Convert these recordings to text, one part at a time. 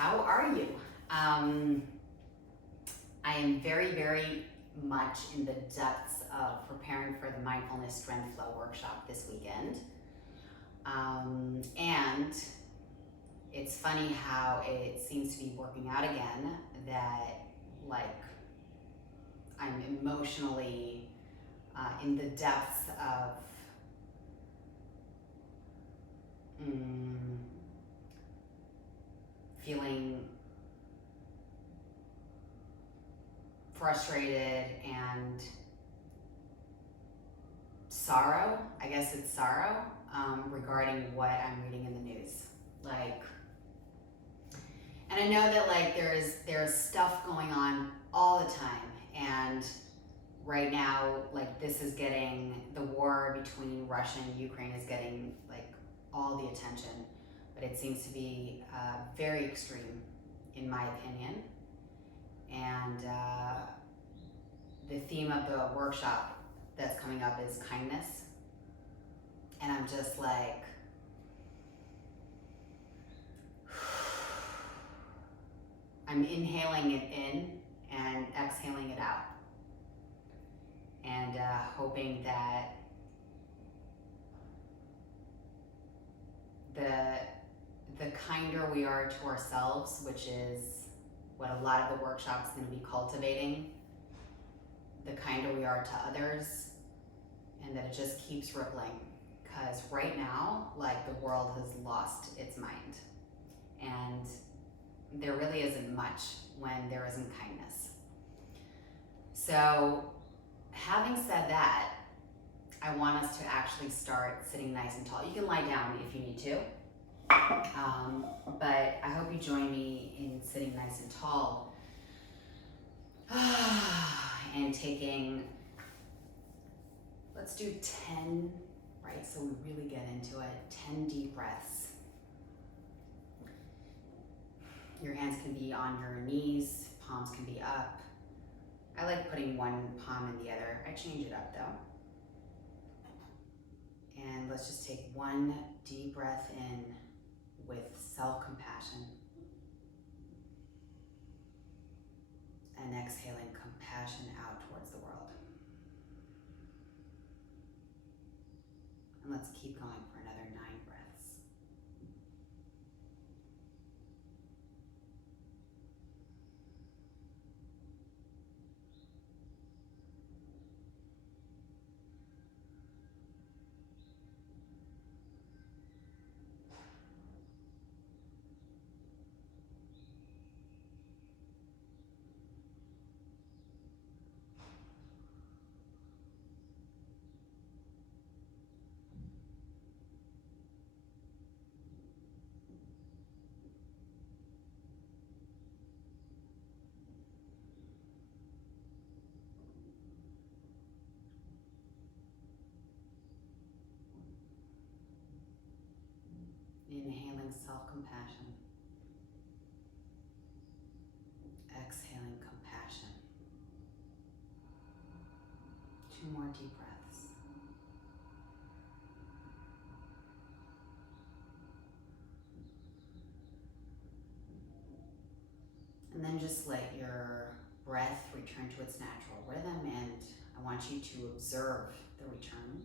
how are you? I am very, very much in the depths of preparing for the Mindfulness Strength Flow workshop this weekend. And it's funny how it seems to be working out again, that like I'm emotionally in the depths of feeling frustrated and sorrow. I guess it's sorrow regarding what I'm reading in the news. And I know that there's stuff going on all the time, and right now this is getting, the war between Russia and Ukraine is getting all the attention, but it seems to be very extreme in my opinion. And the theme of the workshop that's coming up is kindness, and I'm just I'm inhaling it in and exhaling it out, and hoping that the kinder we are to ourselves, which is what a lot of the workshop is going to be cultivating, the kinder we are to others, and that it just keeps rippling. Because right now, the world has lost its mind, and there really isn't much when there isn't kindness. So, having said that, I want us to actually start sitting nice and tall. You can lie down if you need to, but I hope you join me in sitting nice and tall and taking, let's do 10, right? So we really get into it. 10 deep breaths. Your hands can be on your knees, palms can be up. I like putting one palm in the other. I change it up though. And let's just take one deep breath in with self-compassion. And exhaling compassion out towards the world. And let's keep going for another 9 breaths. Inhaling self-compassion. Exhaling compassion. 2 more deep breaths. And then just let your breath return to its natural rhythm, and I want you to observe the return.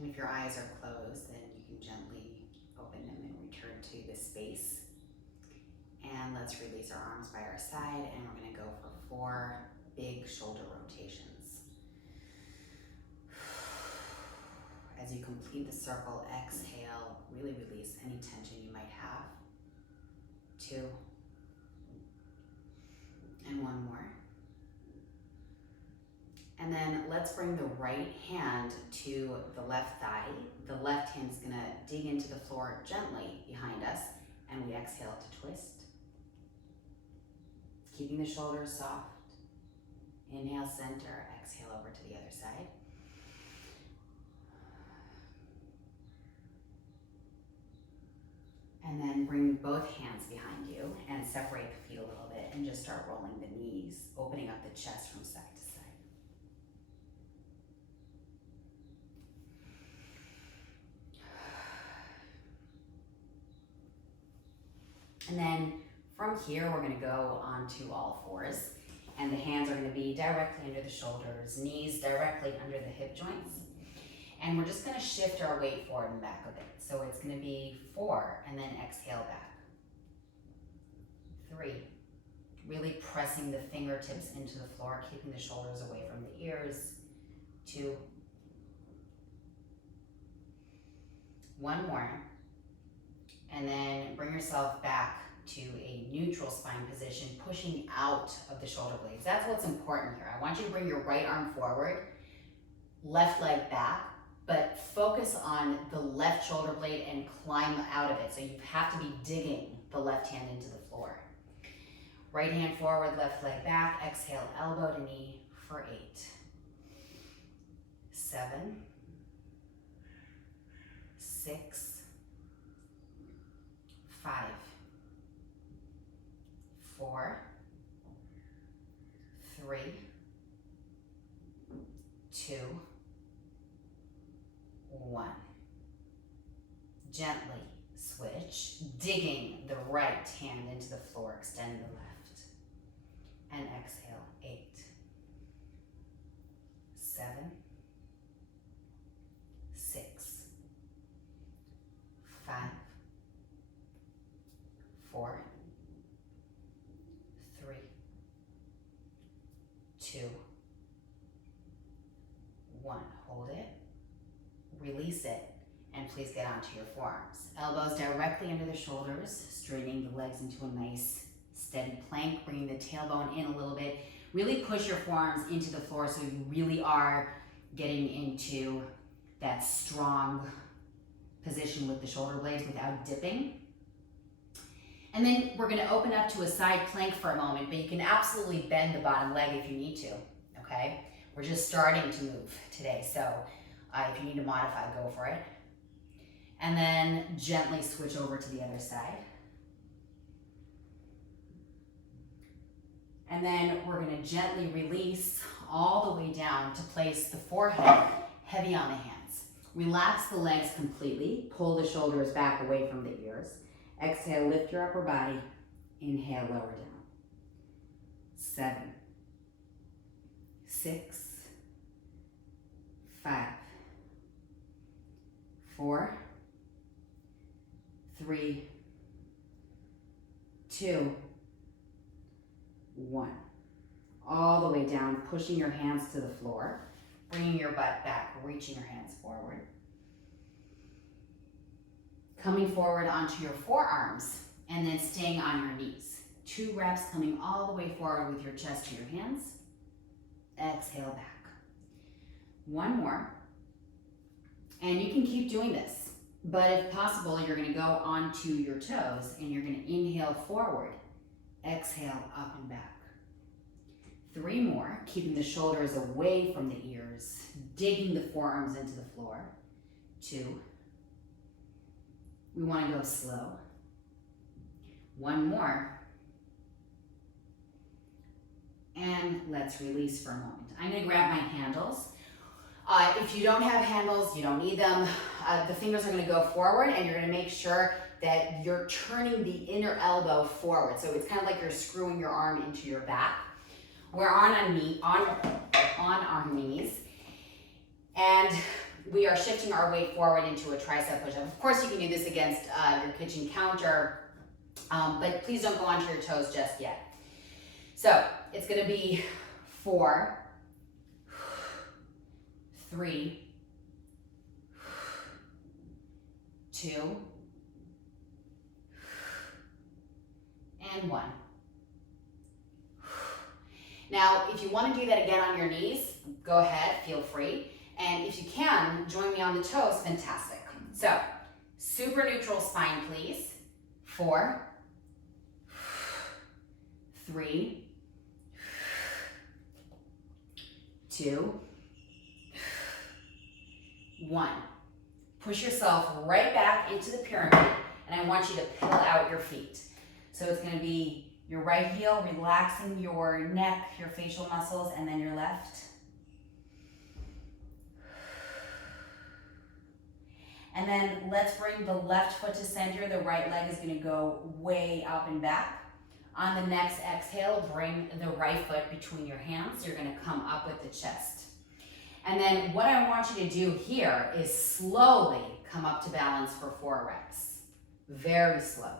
And if your eyes are closed, then you can gently open them and return to this space. And let's release our arms by our side, and we're going to go for 4 big shoulder rotations. As you complete the circle, exhale, really release any tension you might have. 2. And 1 more. And then let's bring the right hand to the left thigh. The left hand is going to dig into the floor gently behind us, and we exhale to twist. Keeping the shoulders soft. Inhale, center, exhale over to the other side. And then bring both hands behind you and separate the feet a little bit and just start rolling the knees, opening up the chest from side to side. And then from here, we're gonna go onto all fours, and the hands are gonna be directly under the shoulders, knees directly under the hip joints. And we're just gonna shift our weight forward and back a bit. So it's gonna be 4, and then exhale back. 3, really pressing the fingertips into the floor, keeping the shoulders away from the ears. 2, 1 more, and then bring yourself back to a neutral spine position, pushing out of the shoulder blades. That's what's important here. I want you to bring your right arm forward, left leg back, but focus on the left shoulder blade and climb out of it. So you have to be digging the left hand into the floor. Right hand forward, left leg back. Exhale, elbow to knee for 8. 7, 6, 5, 4, 3, 2, 1. Gently switch, digging the right hand into the floor, extend the left, and exhale, 8, 7, 6, 5, 4, 3, 2, 1. Hold it, release it, and please get onto your forearms. Elbows directly under the shoulders, straightening the legs into a nice steady plank, bringing the tailbone in a little bit. Really push your forearms into the floor so you really are getting into that strong position with the shoulder blades without dipping. And then we're gonna open up to a side plank for a moment, but you can absolutely bend the bottom leg if you need to, okay? We're just starting to move today, so if you need to modify, go for it. And then gently switch over to the other side. And then we're gonna gently release all the way down to place the forehead heavy on the hands. Relax the legs completely. Pull the shoulders back away from the ears. Exhale, lift your upper body. Inhale, lower down. 7, 6, 5, 4, 3, 2, 1. All the way down, pushing your hands to the floor, bringing your butt back, reaching your hands forward. Coming forward onto your forearms, and then staying on your knees. 2 reps, coming all the way forward with your chest to your hands. Exhale back. 1 more. And you can keep doing this, but if possible, you're gonna go onto your toes and you're gonna inhale forward, exhale up and back. 3 more, keeping the shoulders away from the ears, digging the forearms into the floor. 2. We wanna go slow. 1 more. And let's release for a moment. I'm gonna grab my handles. If you don't have handles, you don't need them. The fingers are gonna go forward and you're gonna make sure that you're turning the inner elbow forward. So it's kind of like you're screwing your arm into your back. We're on our knees. And we are shifting our weight forward into a tricep push-up. Of course, you can do this against your kitchen counter, but please don't go onto your toes just yet. So it's gonna be 4, 3, 2, and 1. Now, if you want to do that again on your knees, go ahead, feel free. And if you can, join me on the toes, fantastic. So, super neutral spine, please. 4, 3, 2, 1. Push yourself right back into the pyramid, and I want you to pill out your feet. So it's going to be your right heel, relaxing your neck, your facial muscles, and then your left. And then let's bring the left foot to center. The right leg is gonna go way up and back. On the next exhale, bring the right foot between your hands. You're gonna come up with the chest. And then what I want you to do here is slowly come up to balance for 4 reps. Very slow.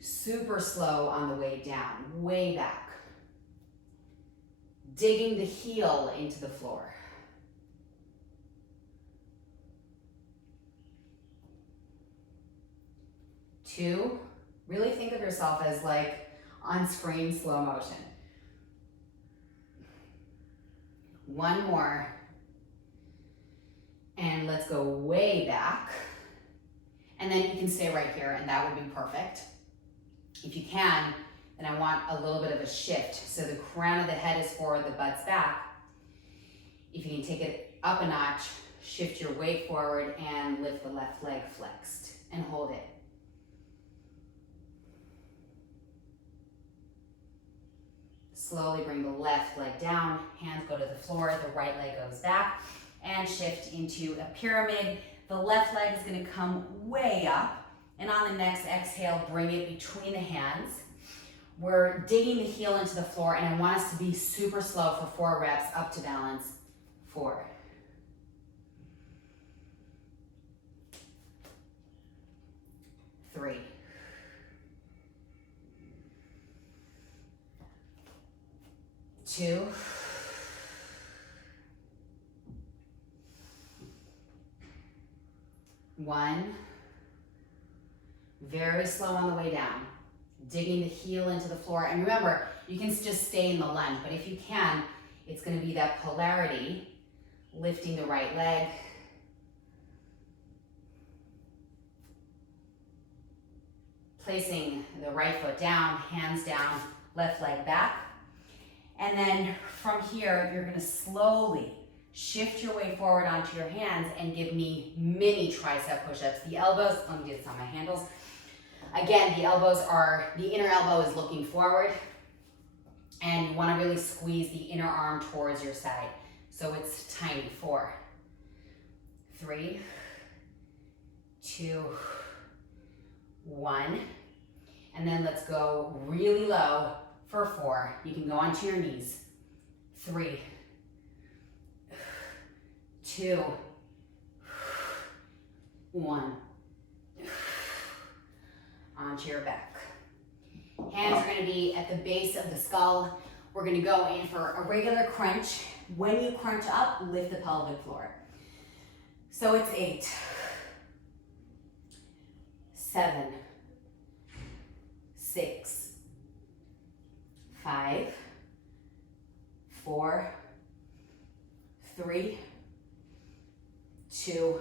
Super slow on the way down, way back. Digging the heel into the floor. 2, really think of yourself as like on screen slow motion. 1 more. And let's go way back. And then you can stay right here and that would be perfect. If you can, then I want a little bit of a shift. So the crown of the head is forward, the butt's back. If you can take it up a notch, shift your weight forward and lift the left leg flexed and hold it. Slowly bring the left leg down, hands go to the floor, the right leg goes back, and shift into a pyramid. The left leg is gonna come way up, and on the next exhale, bring it between the hands. We're digging the heel into the floor, and I want us to be super slow for 4 reps, up to balance. 4. 3. 2. 1. Very slow on the way down. Digging the heel into the floor. And remember, you can just stay in the lunge, but if you can, it's going to be that polarity, lifting the right leg. Placing the right foot down, hands down, left leg back. And then from here, you're gonna slowly shift your way forward onto your hands and give me mini tricep push-ups. The elbows, let me do this on my handles. Again, the inner elbow is looking forward and you wanna really squeeze the inner arm towards your side. So it's tiny. 4, 3, 2, 1. And then let's go really low for 4. You can go onto your knees. 3, 2, 1. Onto your back. Hands are gonna be at the base of the skull. We're gonna go in for a regular crunch. When you crunch up, lift the pelvic floor. So it's 8, 7, 6, 5, 4, 3, 2,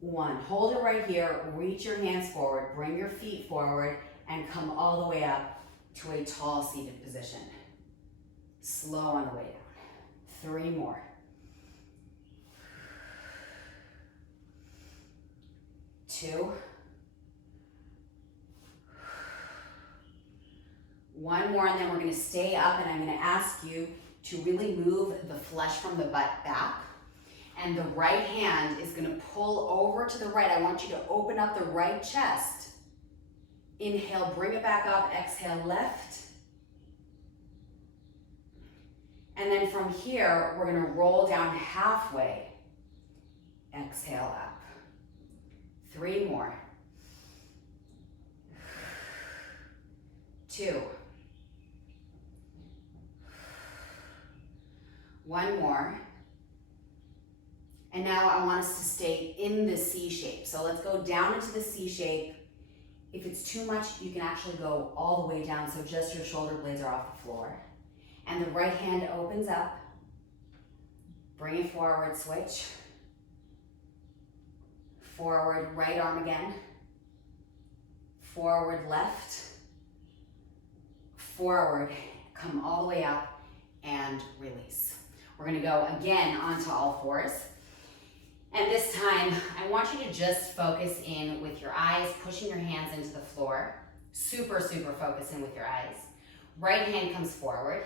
1. Hold it right here, reach your hands forward, bring your feet forward, and come all the way up to a tall seated position. Slow on the way down. 3 more. 2. 1 more, and then we're gonna stay up, and I'm gonna ask you to really move the flesh from the butt back. And the right hand is gonna pull over to the right. I want you to open up the right chest. Inhale, bring it back up. Exhale, left. And then from here, we're gonna roll down halfway. Exhale up. 3 more. 2. 1 more. And now I want us to stay in the C shape. So let's go down into the C shape. If it's too much, you can actually go all the way down, so just your shoulder blades are off the floor. And the right hand opens up. Bring it forward, switch. Forward, right arm again. Forward, left. Forward, come all the way up and release. We're gonna go again onto all fours. And this time, I want you to just focus in with your eyes, pushing your hands into the floor. Super, super focus in with your eyes. Right hand comes forward.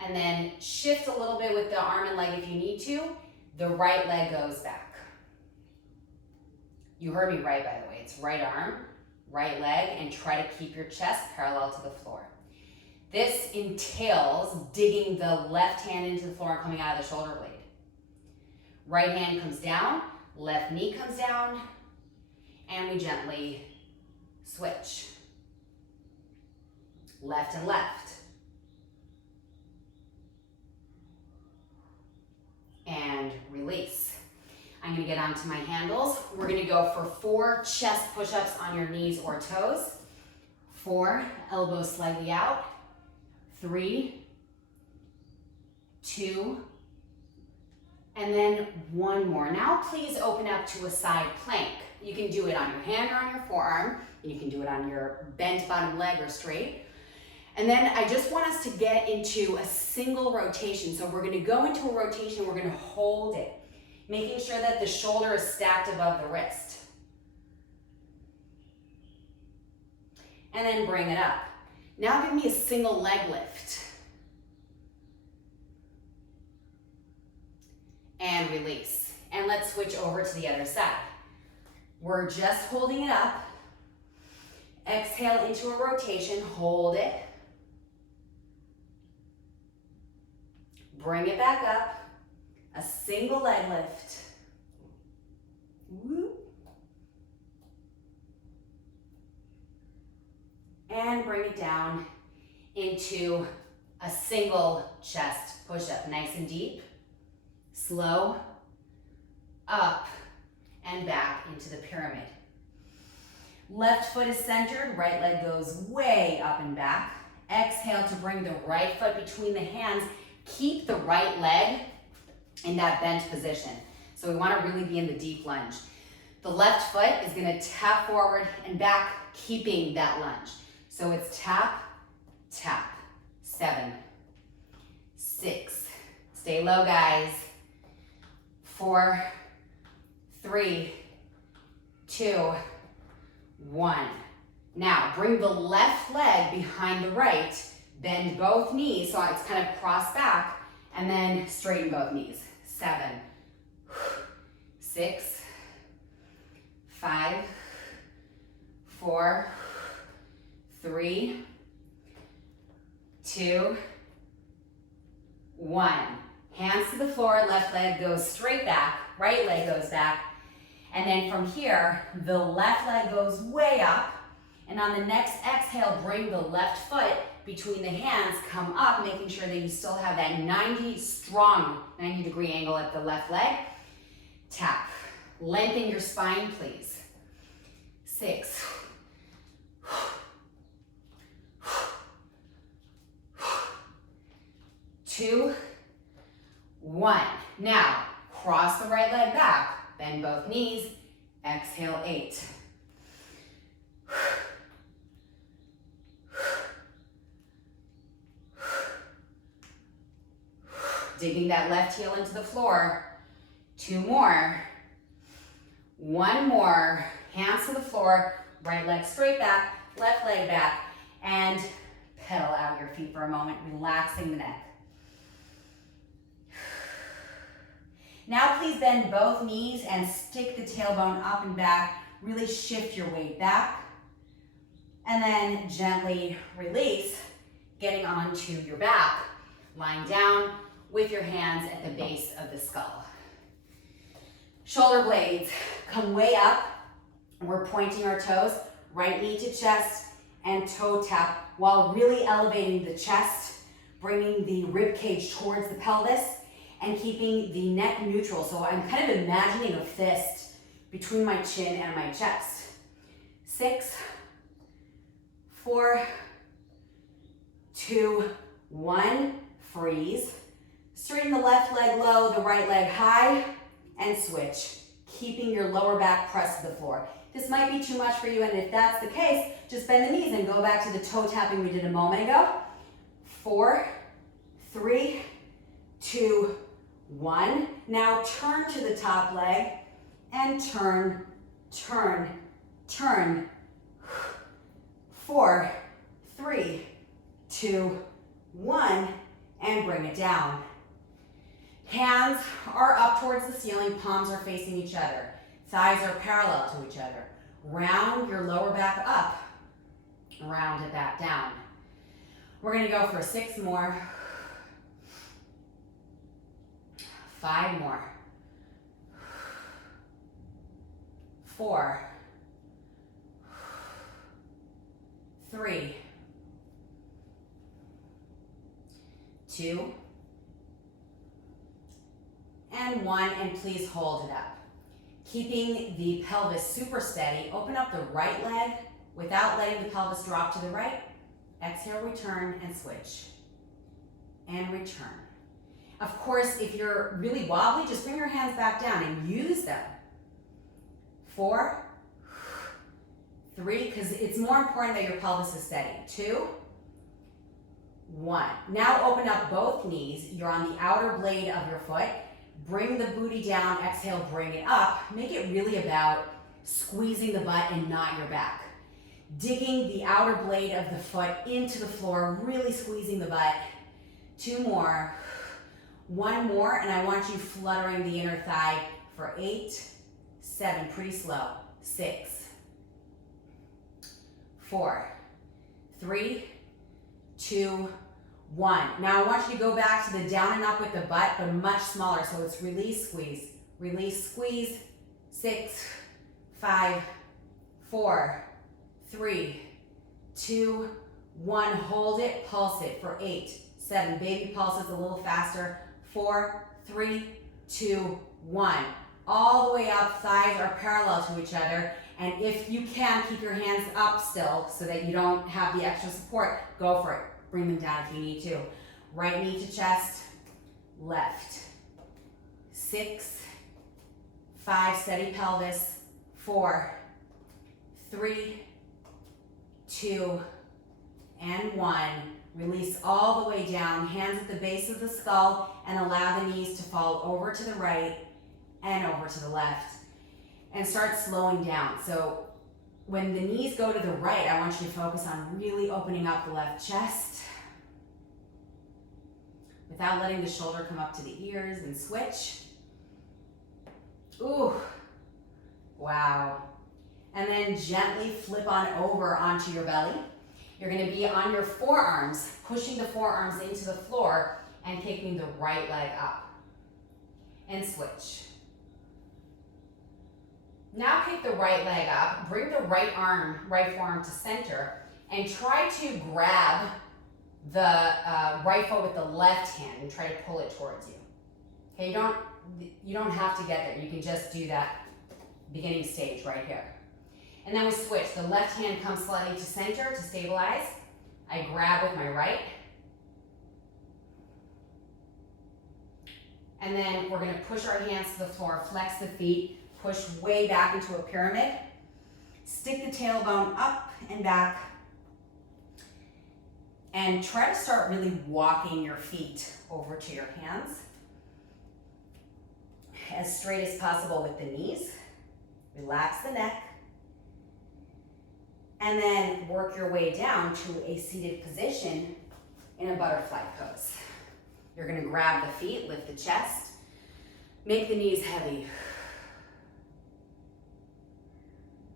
And then shift a little bit with the arm and leg if you need to. The right leg goes back. You heard me right, by the way. It's right arm, right leg, and try to keep your chest parallel to the floor. This entails digging the left hand into the floor and coming out of the shoulder blade. Right hand comes down, left knee comes down, and we gently switch. Left and left. And release. I'm gonna get onto my handles. We're gonna go for 4 chest push-ups on your knees or toes. 4, elbows slightly out. 3, 2, and then 1 more. Now please open up to a side plank. You can do it on your hand or on your forearm. You can do it on your bent bottom leg or straight. And then I just want us to get into a single rotation. So we're gonna go into a rotation, we're gonna hold it, making sure that the shoulder is stacked above the wrist. And then bring it up. Now give me a single leg lift. And release. And let's switch over to the other side. We're just holding it up. Exhale into a rotation, hold it. Bring it back up. A single leg lift. Woo. And bring it down into a single chest push-up. Nice and deep. Slow. Up and back into the pyramid. Left foot is centered. Right leg goes way up and back. Exhale to bring the right foot between the hands. Keep the right leg in that bent position. So we want to really be in the deep lunge. The left foot is going to tap forward and back, keeping that lunge. So it's tap, tap. 7, 6. Stay low, guys. 4, 3, 2, 1. Now bring the left leg behind the right. Bend both knees so it's kind of crossed back, and then straighten both knees. 7, 6, 5, 4, 3, 2, 1. Hands to the floor, left leg goes straight back, right leg goes back, and then from here, the left leg goes way up, and on the next exhale, bring the left foot between the hands, come up, making sure that you still have that 90-degree angle at the left leg. Tap. Lengthen your spine, please. 6. 2, 1. Now, cross the right leg back, bend both knees, exhale, 8. Digging that left heel into the floor. 2 more. 1 more. Hands to the floor. Right leg straight back. Left leg back. And pedal out your feet for a moment, relaxing the neck. Now please bend both knees and stick the tailbone up and back. Really shift your weight back. And then gently release, getting onto your back. Lying down with your hands at the base of the skull. Shoulder blades come way up. We're pointing our toes, right knee to chest and toe tap while really elevating the chest, bringing the rib cage towards the pelvis and keeping the neck neutral. So I'm kind of imagining a fist between my chin and my chest. 6, 4, 2, 1, freeze. Straighten the left leg low, the right leg high, and switch, keeping your lower back pressed to the floor. This might be too much for you, and if that's the case, just bend the knees and go back to the toe tapping we did a moment ago. 4, 3, 2, 1. Now turn to the top leg and turn, turn, turn. 4, 3, 2, 1, and bring it down. Hands are up towards the ceiling, palms are facing each other. Thighs are parallel to each other. Round your lower back up. Round it back down. We're gonna go for 6 more. 5 more. 4. 3. 2. And 1, and please hold it up. Keeping the pelvis super steady, open up the right leg without letting the pelvis drop to the right. Exhale, return, and switch. And return. Of course, if you're really wobbly, just bring your hands back down and use them. 4, 3, because it's more important that your pelvis is steady. 2, 1. Now open up both knees. You're on the outer blade of your foot. Bring the booty down, exhale, bring it up. Make it really about squeezing the butt and not your back. Digging the outer blade of the foot into the floor, really squeezing the butt. 2 more. 1 more, and I want you fluttering the inner thigh for 8, 7, pretty slow. 6, 4, 3, 2, 1. Now I want you to go back to the down and up with the butt, but much smaller. So it's release, squeeze, release, squeeze. 6, 5, 4, 3, 2, 1. Hold it, pulse it for 8, 7. Baby pulses a little faster. 4, 3, 2, 1. All the way up, thighs are parallel to each other. And if you can, keep your hands up still so that you don't have the extra support. Go for it. Bring them down if you need to. Right knee to chest, left. 6, 5, steady pelvis. 4, 3, 2, and 1. Release all the way down, hands at the base of the skull, and allow the knees to fall over to the right and over to the left. And start slowing down. So when the knees go to the right, I want you to focus on really opening up the left chest without letting the shoulder come up to the ears, and switch. Ooh, wow. And then gently flip on over onto your belly. You're gonna be on your forearms, pushing the forearms into the floor and kicking the right leg up. And switch. Now kick the right leg up, bring the right forearm to center, and try to grab the right foot with the left hand and try to pull it towards you. Okay, you don't have to get there. You can just do that beginning stage right here. And then we switch. The left hand comes slightly to center to stabilize. I grab with my right. And then we're gonna push our hands to the floor, flex the feet, push way back into a pyramid. Stick the tailbone up and back. And try to start really walking your feet over to your hands. As straight as possible with the knees. Relax the neck. And then work your way down to a seated position in a butterfly pose. You're gonna grab the feet, lift the chest, make the knees heavy.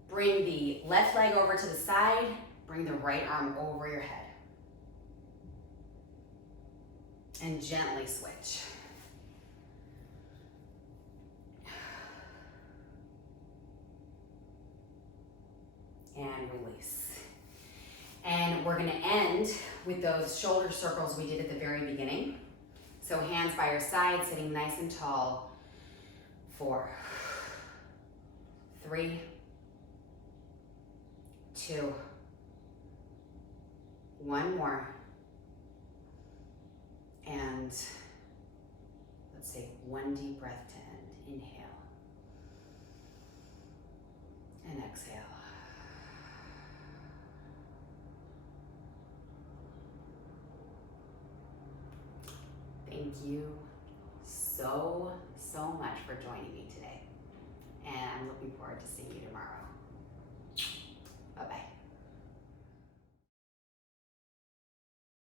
Bring the left leg over to the side, bring the right arm over your head. And gently switch. And release. And we're gonna end with those shoulder circles we did at the very beginning. So hands by your side, sitting nice and tall. 4, 3, 2, 1 more. And let's take 1 deep breath to end. Inhale. And exhale. Thank you so much for joining me today. And I'm looking forward to seeing you tomorrow. Bye-bye.